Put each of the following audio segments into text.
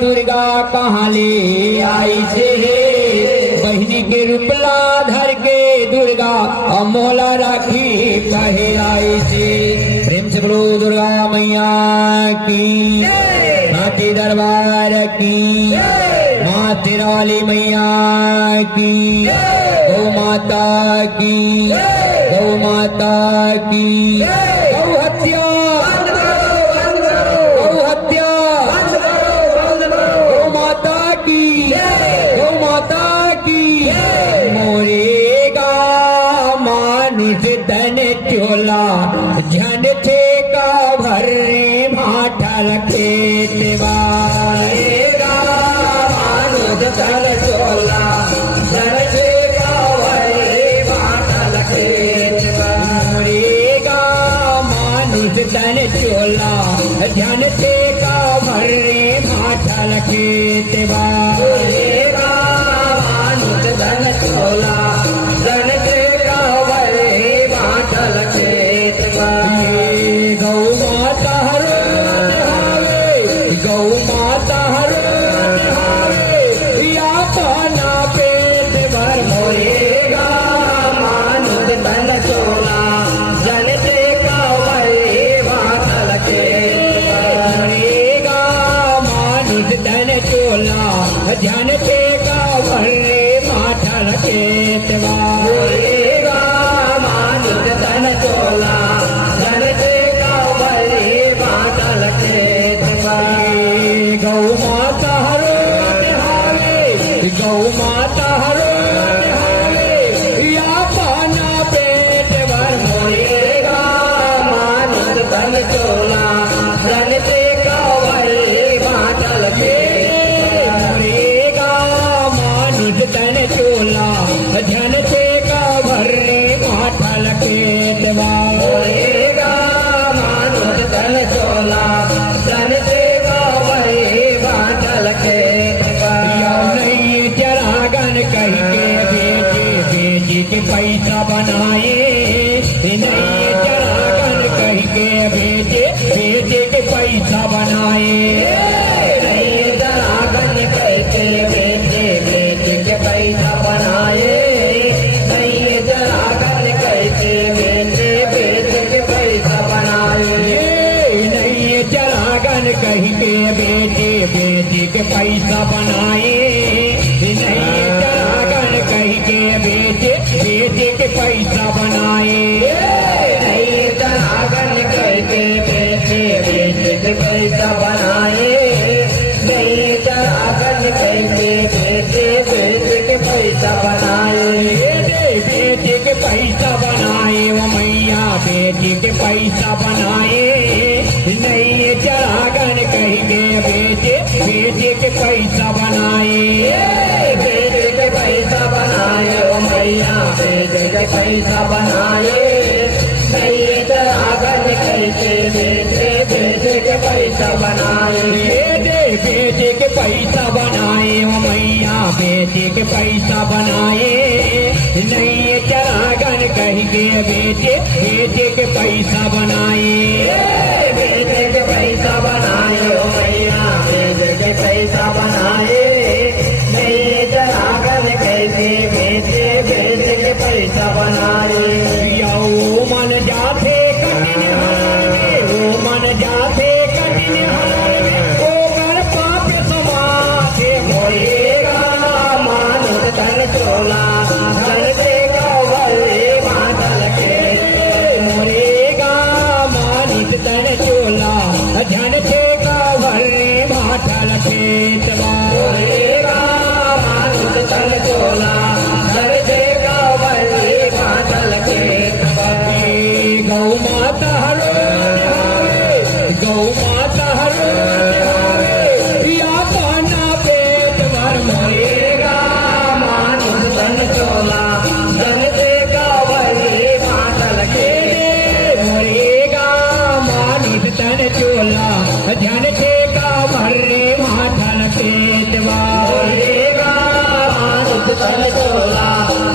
दुर्गा कहाँ ले आई छे बहिनी के रूपला धर के दुर्गा अमोला राखी कहलाई छे। प्रेम से बोलो दुर्गा मैया की, नाटी दरबार की, माँ तिराली मैया की, गौ माता की, गौ माता की, गौ हत्या, गौ हत्या, गौ माता की, गौ माता की। मोरेगा मानुष धन चोला झन ठेका भरे भाठल खेत वारेगा मानुष धन चोला झन ठेका भरे भाठल खेत मोरेगा मानुष धन चोला झन ठेका भरे भाठल खेत वारेगा मानुष धन चोला झन ठेका भरे भाठल खेत गौ माता हरो हावे, गौ माता हरो हावे, या पाना पेट भर मोरेगा मानुष धन चोला जन ठेका भरे भाठल खेत मोरेगा मानुष धन चोला जन ठेका भरे भाठल खेत मोरेगा मानुष धन चोला जन ठेका भरे भाठल खेत गौ माता हरो हावे, गौ माता हरो हावे, या पाना पेट भर मोरेगा मानुष धन चोला जन ठेका भरे भाठल खेत मोरेगा मानुष धन चोला जन ठेका भरे भाठल खेत मोरेगा मानुष धन चोला जन ठेका भरे भाठल खेत नहीं चरागन कह के बेचे बेची के पैसा बनाए, नहीं चरागन कह के बेचे बेचे के पैसा बनाए, नहीं चरागन कह के बेचे बेचे के पैसा बनाए, नहीं चरागन कह के बेचे बेचे के पैसा बनाए, नहीं चरागन कह के बेचे बेचे के पैसा बनाए, नहीं चरागन कह के बेचे बेचे के पैसा बनाए, नहीं चरागन कह के बेचे बेचे के पैसा बनाए, नहीं चरागन कह के बेचे बेचे के पैसा बनाए, बेचे के पैसा बनाए वो मैया बेचे के पैसा बनाए, नहीं चरागन कह के बेचे बेचे के पैसा बनाए, बेचे के पैसा बनाए वो मैया बेचे के पैसा बनाए, नहीं चरागन कह के बेचे बेचे के पैसा बनाए, बेचे के पैसा बनाए वो मैया बेचे के पैसा बनाए, नहीं चरागन कह के बेचे बेचे के पैसा बनाए, बेचे के पैसा बनाए वो मैया बेचे के पैसा बनाए, नहीं चरागन कह के बेचे बेचे के पैसा बनाए। ओ मन जाते कठिन हार में, ओ मन जाते कठिन हार में, ओ कर पाप समाधे मोरेगा मानुष धन चोला धन ठेका भरे भाठल खेत मोरेगा मानुष धन चोला धन ठेका भरे भाठल खेत मोरेगा मानुष धन चोला धन ठेका भरे भाठल खेत गौ माता हरो हावे, गौ माता हरो हावे, या पाना पेट भर मोरेगा मानुष धन चोला धन ठेका भरे भाठल खेत मोरेगा मानुष धन चोला धन ठेका भरे भाठल खेत मोरेगा मानुष धन चोला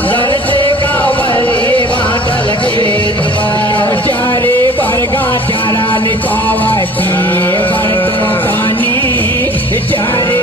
धन ठेका भरे भाठल खेत चारे बरगा चारा निकावा की बरतो पानी चारे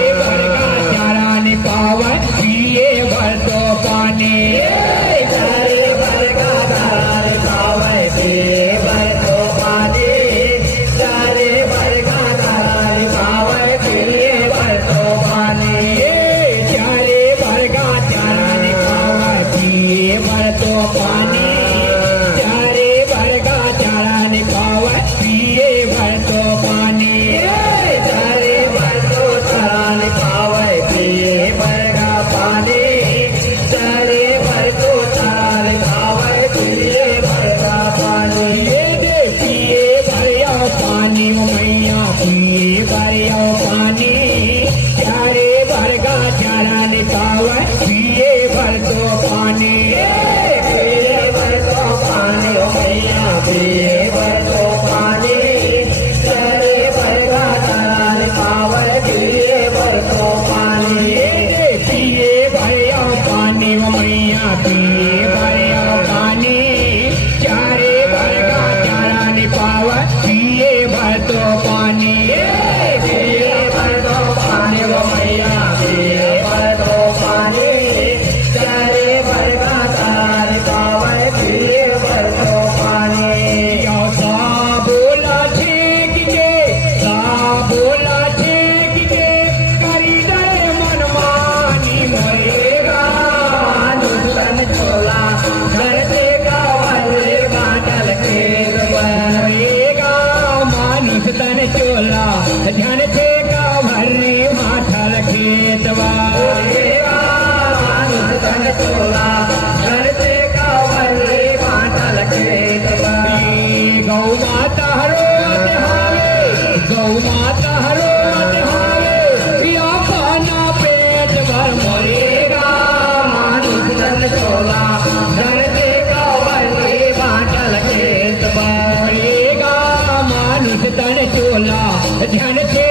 पिए भर पानी चारे भर का चारा नि पावा पिए भर तो पानी पिए भर तो पानी वो मैया पिए भर तो पानी चारे भर का चारा नि पावा पिए भर तो पानी सा बोला छेक के सा बोला छेक के करी दे मनमानी मरेगा दुश्मन चोला घर से गावले बाटल खेत मरेगा मानुष तन चोला धन से गावले बाटल खेत मरेगा मानुष तन चोला घर से गावले बाटल खेत गौ माता रोत हावे गौ माता रोत हावे या खाना पेट भर मरेगा मानुष तन चोला घर से गावले बाटल खेत मरेगा मानुष तन चोला धन से